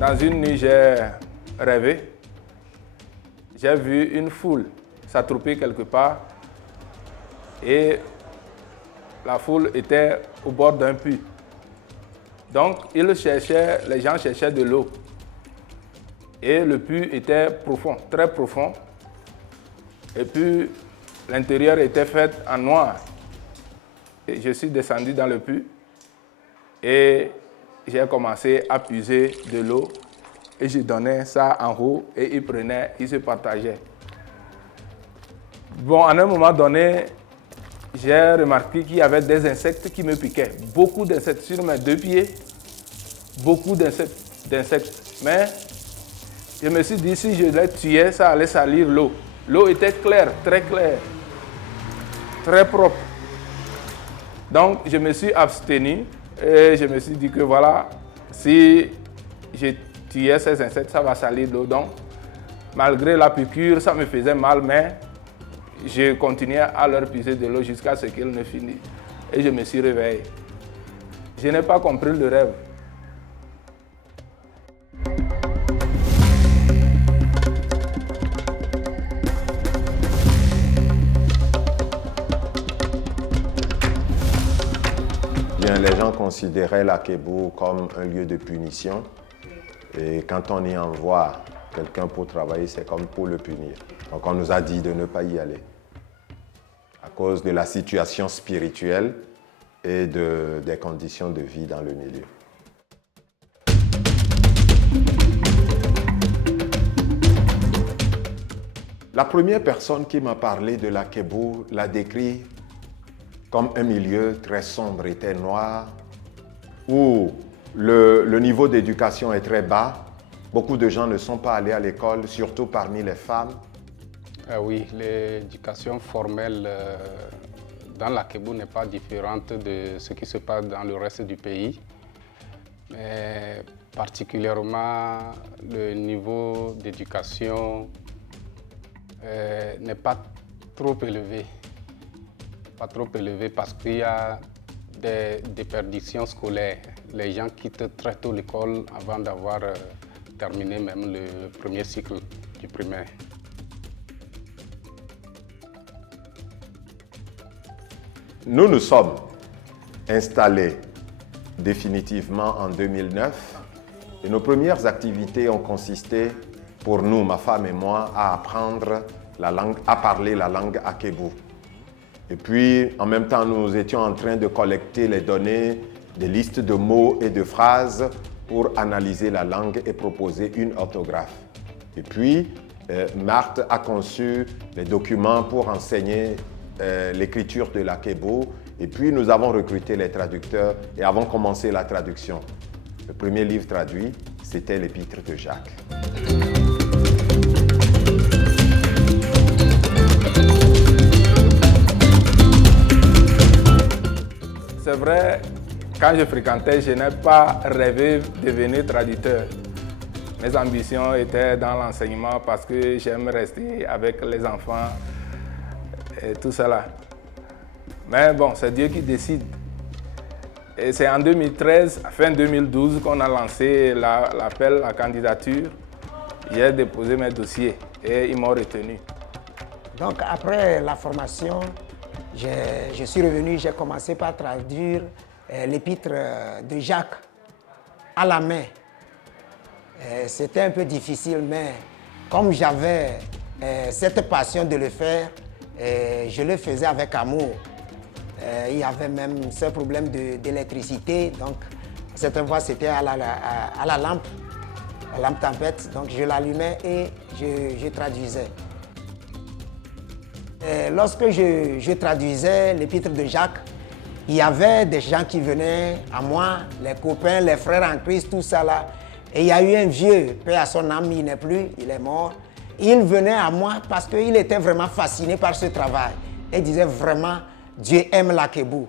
Dans une nuit, j'ai rêvé. J'ai vu une foule s'attrouper quelque part et la foule était au bord d'un puits. Donc, les gens cherchaient de l'eau. Et le puits était profond, très profond. Et puis, l'intérieur était fait en noir. Et je suis descendu dans le puits et j'ai commencé à puiser de l'eau. Et je donnais ça en haut et ils prenaient, ils se partageaient. Bon, à un moment donné, j'ai remarqué qu'il y avait des insectes qui me piquaient. Beaucoup d'insectes sur mes 2 pieds. Beaucoup d'insectes. Mais je me suis dit, si je les tuais, ça allait salir l'eau. L'eau était claire, très propre. Donc, je me suis abstenu et je me suis dit que voilà, si je tuais ces insectes, ça va salir l'eau. Donc, malgré la piqûre, ça me faisait mal, mais je continuais à leur puiser de l'eau jusqu'à ce qu'ils ne finissent. Et je me suis réveillé. Je n'ai pas compris le rêve. Bien, les gens considéraient l'Akebo comme un lieu de punition. Et quand on y envoie quelqu'un pour travailler, c'est comme pour le punir. Donc on nous a dit de ne pas y aller à cause de la situation spirituelle et des conditions de vie dans le milieu. La première personne qui m'a parlé de l'Akebo l'a décrit comme un milieu très sombre et très noir, où le niveau d'éducation est très bas. Beaucoup de gens ne sont pas allés à l'école, surtout parmi les femmes. Oui, l'éducation formelle dans l'Akebo n'est pas différente de ce qui se passe dans le reste du pays. Mais particulièrement, le niveau d'éducation n'est pas trop élevé. Pas trop élevé parce qu'il y a des déperditions scolaires. Les gens quittent très tôt l'école avant d'avoir terminé même le premier cycle du primaire. Nous nous sommes installés définitivement en 2009 et nos premières activités ont consisté, pour nous, ma femme et moi, à apprendre la langue, à parler la langue Akebo. Et puis, en même temps, nous étions en train de collecter les données, des listes de mots et de phrases pour analyser la langue et proposer une orthographe. Et puis, Marthe a conçu les documents pour enseigner l'écriture de l'Akebo. Et puis, nous avons recruté les traducteurs et avons commencé la traduction. Le premier livre traduit, c'était l'Épître de Jacques. C'est vrai, quand je fréquentais, je n'ai pas rêvé de devenir traducteur. Mes ambitions étaient dans l'enseignement parce que j'aime rester avec les enfants et tout cela. Mais bon, c'est Dieu qui décide. Et c'est en 2013, fin 2012, qu'on a lancé l'appel à candidature. J'ai déposé mes dossiers et ils m'ont retenu. Donc après la formation, je suis revenu, j'ai commencé par traduire l'épître de Jacques à la main. C'était un peu difficile, mais comme j'avais cette passion de le faire, je le faisais avec amour. Il y avait même ce problème d'électricité, donc cette fois c'était à la lampe tempête, donc je l'allumais et je traduisais. Lorsque je traduisais l'épître de Jacques, il y avait des gens qui venaient à moi, les copains, les frères en Christ, tout ça là. Et il y a eu un vieux, paix à son âme, il n'est plus, il est mort. Il venait à moi parce qu'il était vraiment fasciné par ce travail. Et il disait vraiment, Dieu aime l'Akebo.